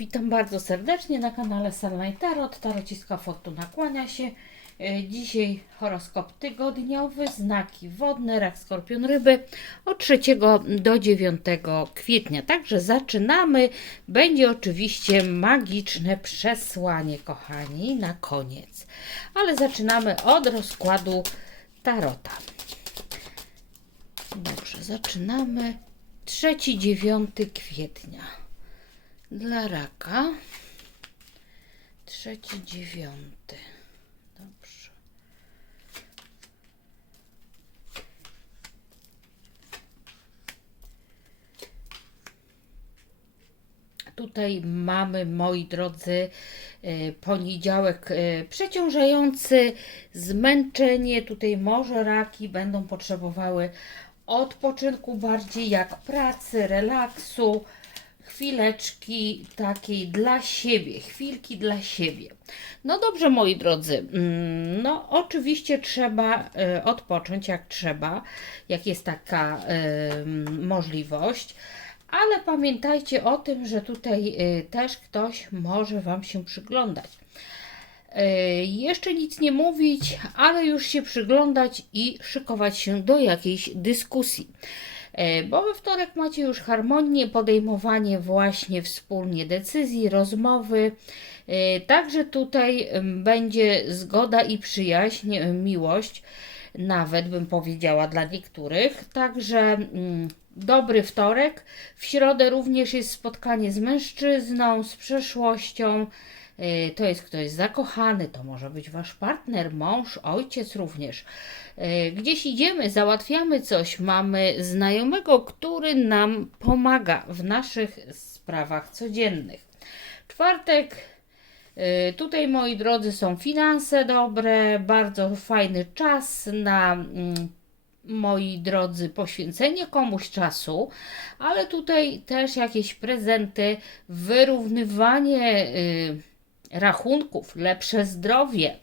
Witam bardzo serdecznie na kanale Sunlight Tarot. Tarociska Fortuna kłania się. E, Dzisiaj horoskop tygodniowy, znaki wodne, rak, skorpion, ryby od 3 do 9 kwietnia. Także zaczynamy. Będzie oczywiście magiczne przesłanie, kochani, na koniec. Ale zaczynamy od rozkładu tarota. Dobrze, zaczynamy 3-9 kwietnia. Dla raka. Trzeci, dziewiąty. Dobrze. Tutaj mamy, moi drodzy, e, poniedziałek e, przeciążający, zmęczenie. Tutaj może raki będą potrzebowały odpoczynku bardziej jak pracy, relaksu chwileczki takiej dla siebie, chwilki dla siebie. No dobrze, moi drodzy, mm, no oczywiście trzeba e, odpocząć jak trzeba, jak jest taka e, możliwość. Ale pamiętajcie o tym, że tutaj e, też ktoś może Wam się przyglądać. Jeszcze nic nie mówić, ale już się przyglądać i szykować się do jakiejś dyskusji. E, Bo we wtorek macie już harmonię, podejmowanie właśnie wspólnie decyzji, rozmowy. E, Także tutaj będzie zgoda i przyjaźń, e, miłość, nawet bym powiedziała dla niektórych. Także mm, dobry wtorek. W środę również jest spotkanie z mężczyzną, z przeszłością. E, To jest ktoś zakochany, to może być wasz partner, mąż, ojciec również. E, Gdzieś idziemy, załatwiamy coś, mamy znajomego, który nam pomaga w naszych sprawach codziennych. Czwartek, e, tutaj moi drodzy są finanse dobre, bardzo fajny czas na mm, moi drodzy, poświęcenie komuś czasu, ale tutaj też jakieś prezenty, wyrównywanie y, rachunków, lepsze zdrowie.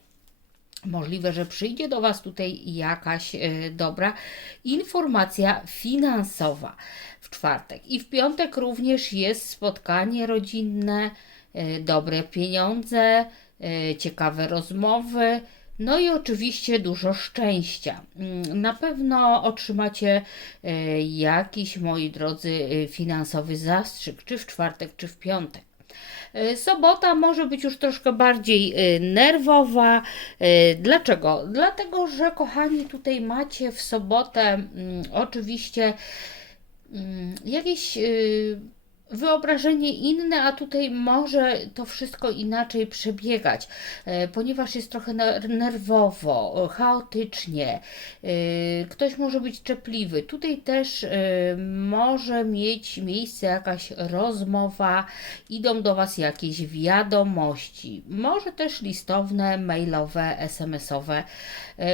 Możliwe, że przyjdzie do Was tutaj jakaś y, dobra informacja finansowa w czwartek. I w piątek również jest spotkanie rodzinne, y, dobre pieniądze, y, ciekawe rozmowy. No i oczywiście dużo szczęścia. Mm, Na pewno otrzymacie jakiś, moi drodzy, finansowy zastrzyk, czy w czwartek, czy w piątek. Y, Sobota może być już troszkę bardziej y, nerwowa. Y, Dlaczego? Dlatego, że kochani, tutaj macie w sobotę mm, oczywiście mm, jakieś wyobrażenie inne, a tutaj może to wszystko inaczej przebiegać, e, ponieważ jest trochę ner- nerwowo, e, chaotycznie, e, ktoś może być czepliwy. Tutaj też może mieć miejsce jakaś rozmowa, idą do Was jakieś wiadomości, może też listowne, mailowe, SMS-owe,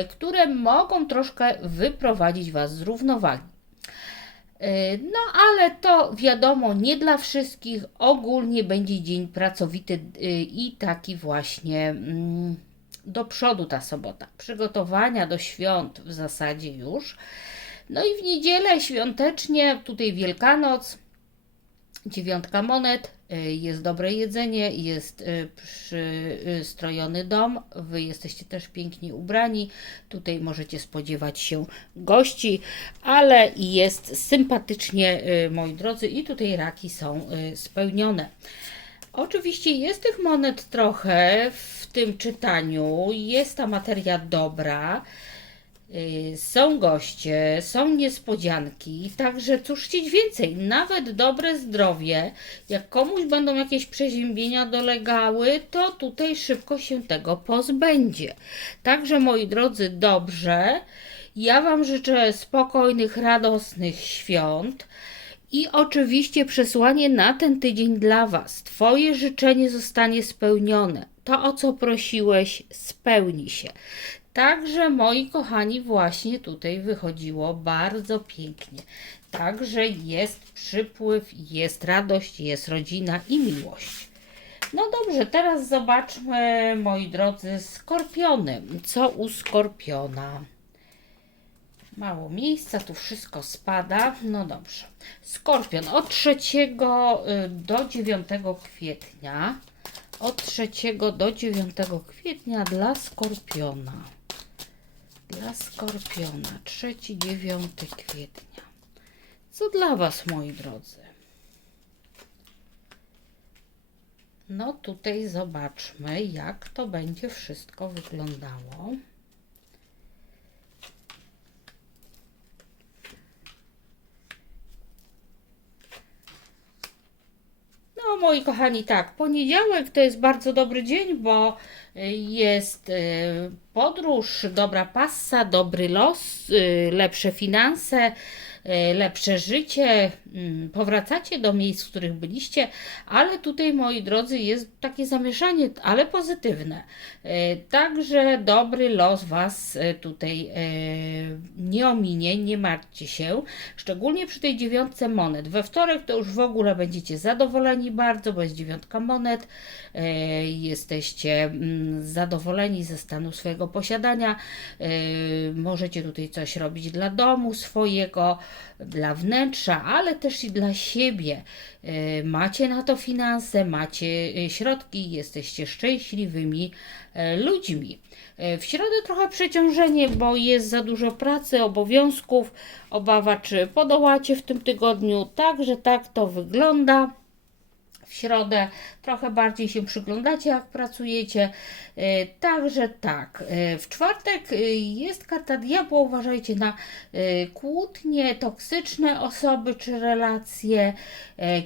które mogą troszkę wyprowadzić Was z równowagi. E, No, ale to wiadomo, nie dla wszystkich. Ogólnie będzie dzień pracowity y, i taki właśnie mm, do przodu ta sobota. Przygotowania do świąt w zasadzie już. No i w niedzielę świątecznie, tutaj Wielkanoc, dziewiątka monet, y, jest dobre jedzenie, jest y, przystrojony dom, wy jesteście też pięknie ubrani, tutaj możecie spodziewać się gości, ale jest sympatycznie, y, moi drodzy, i tutaj raki są y, spełnione. Oczywiście jest tych monet trochę w tym czytaniu, jest ta materia dobra. Y, Są goście, są niespodzianki, także cóż chcieć więcej, nawet dobre zdrowie, jak komuś będą jakieś przeziębienia dolegały, to tutaj szybko się tego pozbędzie. Także moi drodzy, dobrze. Ja Wam życzę spokojnych, radosnych świąt. I oczywiście przesłanie na ten tydzień dla Was. Twoje życzenie zostanie spełnione. To, o co prosiłeś, spełni się. Także, moi kochani, właśnie tutaj wychodziło bardzo pięknie. Także jest przypływ, jest radość, jest rodzina i miłość. No dobrze, teraz zobaczmy, moi drodzy, skorpiony. Co u skorpiona? Mało miejsca, tu wszystko spada. No dobrze. Skorpion od 3 do 9 kwietnia. Od 3 do 9 kwietnia dla Skorpiona. Dla Skorpiona. 3-9 kwietnia. Co dla Was, moi drodzy? No tutaj zobaczmy, jak to będzie wszystko wyglądało. No, moi kochani, tak, poniedziałek to jest bardzo dobry dzień, bo jest y, podróż, dobra passa, dobry los, y, lepsze finanse, lepsze życie. mm, Powracacie do miejsc, w których byliście, ale tutaj, moi drodzy, jest takie zamieszanie, ale pozytywne. Y, Także dobry los Was y, tutaj nie ominie, nie martwcie się. Szczególnie przy tej dziewiątce monet. We wtorek to już w ogóle będziecie zadowoleni bardzo, bo jest dziewiątka monet. E, Jesteście mm, zadowoleni ze stanu swojego posiadania. E, Możecie tutaj coś robić dla domu swojego, dla wnętrza, ale też i dla siebie. E, Macie na to finanse, macie e, środki, jesteście szczęśliwymi e, ludźmi. W środę trochę przeciążenie, bo jest za dużo pracy, obowiązków. Obawa, czy podołacie w tym tygodniu. Także tak to wygląda. W środę trochę bardziej się przyglądacie, jak pracujecie. E, Także tak. E, W czwartek e, jest karta diabła. Uważajcie na kłótnie, toksyczne osoby czy relacje.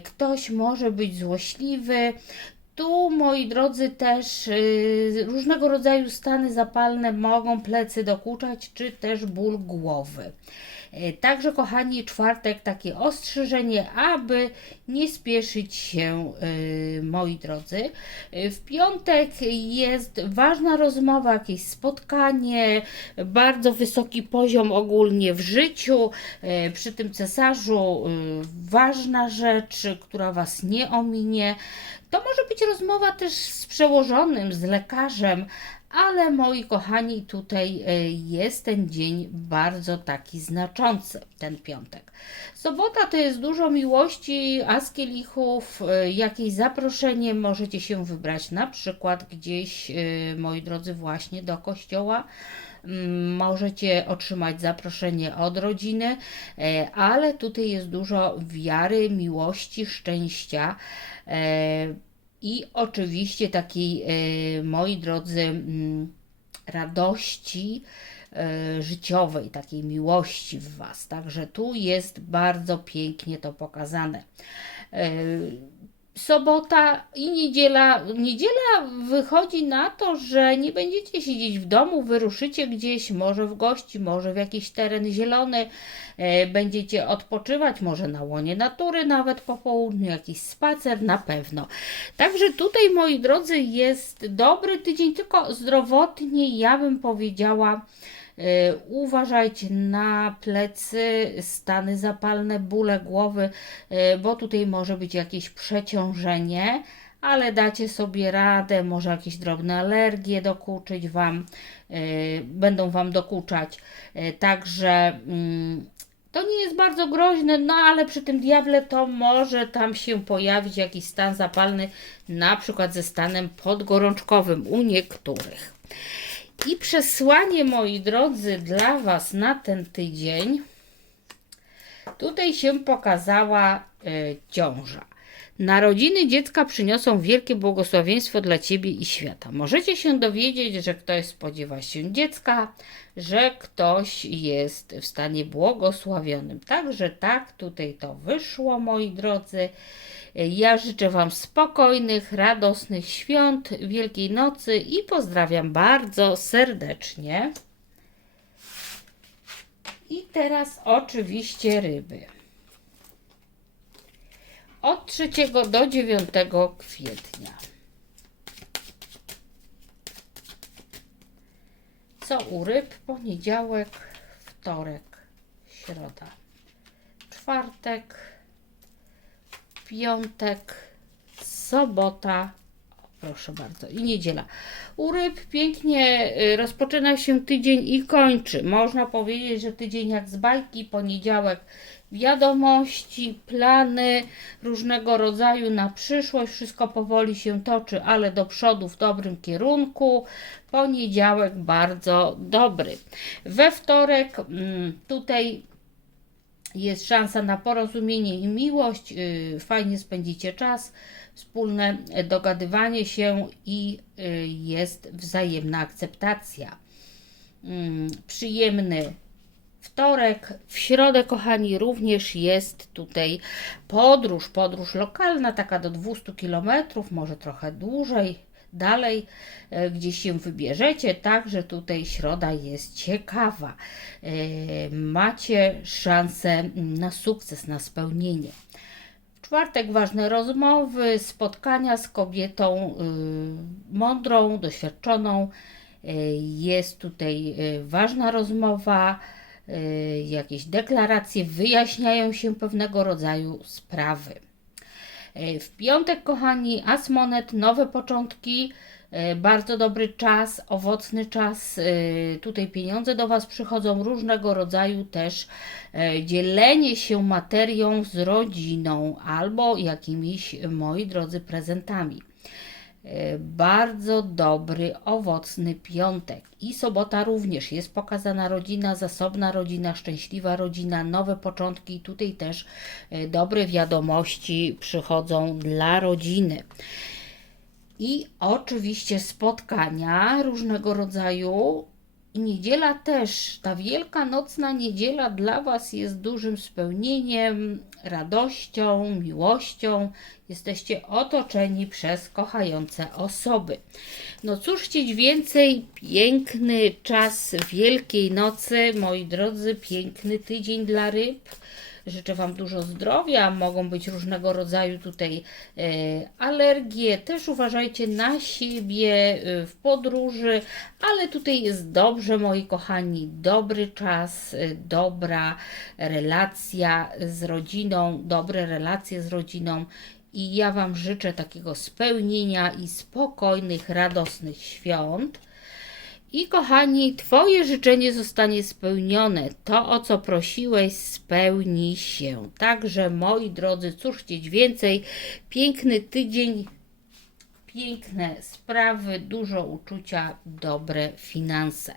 Ktoś może być złośliwy. Tu, moi drodzy, też y, różnego rodzaju stany zapalne mogą plecy dokuczać, czy też ból głowy. Y, Także, kochani, czwartek takie ostrzeżenie, aby nie spieszyć się, y, moi drodzy. Y, W piątek jest ważna rozmowa, jakieś spotkanie, bardzo wysoki poziom ogólnie w życiu. Przy tym cesarzu ważna rzecz, która Was nie ominie. To może być rozmowa też z przełożonym, z lekarzem, ale moi kochani, tutaj e, jest ten dzień bardzo taki znaczący, ten piątek. Sobota to jest dużo miłości, as kielichów, e, jakieś zaproszenie, możecie się wybrać na przykład gdzieś, e, moi drodzy, właśnie do kościoła. Mm, Możecie otrzymać zaproszenie od rodziny, ale tutaj jest dużo wiary, miłości, szczęścia. E, I oczywiście takiej, e, moi drodzy, mm, radości e, życiowej, takiej miłości w Was. Także tu jest bardzo pięknie to pokazane. Sobota i niedziela. Niedziela wychodzi na to, że nie będziecie siedzieć w domu, wyruszycie gdzieś, może w gości, może w jakiś teren zielony, e, będziecie odpoczywać, może na łonie natury, nawet po południu, jakiś spacer, na pewno. Także tutaj, moi drodzy, jest dobry tydzień, tylko zdrowotnie, ja bym powiedziała. E, Uważajcie na plecy, stany zapalne, bóle głowy, e, bo tutaj może być jakieś przeciążenie, ale dacie sobie radę, może jakieś drobne alergie dokuczyć Wam, e, będą Wam dokuczać. Także mm, to nie jest bardzo groźne, no ale przy tym diable to może tam się pojawić jakiś stan zapalny, na przykład ze stanem podgorączkowym u niektórych. I przesłanie, moi drodzy, dla Was na ten tydzień. Tutaj się pokazała y, ciąża. Narodziny dziecka przyniosą wielkie błogosławieństwo dla Ciebie i świata. Możecie się dowiedzieć, że ktoś spodziewa się dziecka, że ktoś jest w stanie błogosławionym. Także tak tutaj to wyszło, moi drodzy. Ja życzę Wam spokojnych, radosnych świąt Wielkiej Nocy i pozdrawiam bardzo serdecznie. I teraz oczywiście ryby. Od 3 do 9 kwietnia. Co u ryb? Poniedziałek, wtorek, środa, czwartek, piątek, sobota proszę bardzo, i niedziela. U ryb pięknie y, rozpoczyna się tydzień i kończy. Można powiedzieć, że tydzień jak z bajki, poniedziałek wiadomości, plany różnego rodzaju na przyszłość. Wszystko powoli się toczy, ale do przodu w dobrym kierunku. Poniedziałek bardzo dobry. We wtorek mm, tutaj jest szansa na porozumienie i miłość. y, Fajnie spędzicie czas, wspólne dogadywanie się i y, jest wzajemna akceptacja. Mm, Przyjemny wtorek. W środę, kochani, również jest tutaj podróż, podróż lokalna, taka do 200 km, może trochę dłużej, dalej, e, gdzie się wybierzecie. Także tutaj środa jest ciekawa. E, Macie szansę na sukces, na spełnienie. W czwartek ważne rozmowy, spotkania z kobietą y, mądrą, doświadczoną. Y, jest tutaj y, ważna rozmowa, jakieś deklaracje, wyjaśniają się pewnego rodzaju sprawy. W piątek, kochani, Asmonet, nowe początki, bardzo dobry czas, owocny czas. y, Tutaj pieniądze do Was przychodzą, różnego rodzaju też y, dzielenie się materią z rodziną albo jakimiś, moi drodzy, prezentami. Bardzo dobry, owocny piątek. I sobota również jest pokazana rodzina, zasobna rodzina, szczęśliwa rodzina, nowe początki. Tutaj też dobre wiadomości przychodzą dla rodziny. I oczywiście spotkania różnego rodzaju. Niedziela też, ta wielka nocna niedziela dla Was jest dużym spełnieniem, radością, miłością. Jesteście otoczeni przez kochające osoby. No cóż chcieć więcej, piękny czas Wielkiej Nocy, moi drodzy, piękny tydzień dla ryb. Życzę Wam dużo zdrowia. Mogą być różnego rodzaju tutaj e, alergie. Też uważajcie na siebie e, w podróży, ale tutaj jest dobrze, moi kochani. Dobry czas, e, dobra relacja z rodziną, dobre relacje z rodziną. I ja Wam życzę takiego spełnienia i spokojnych, radosnych świąt. I kochani, Twoje życzenie zostanie spełnione. To, o co prosiłeś, spełni się. Także, moi drodzy, cóż chcieć więcej? Piękny tydzień, piękne sprawy, dużo uczucia, dobre finanse.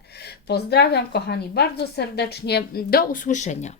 Pozdrawiam, kochani, bardzo serdecznie. Do usłyszenia.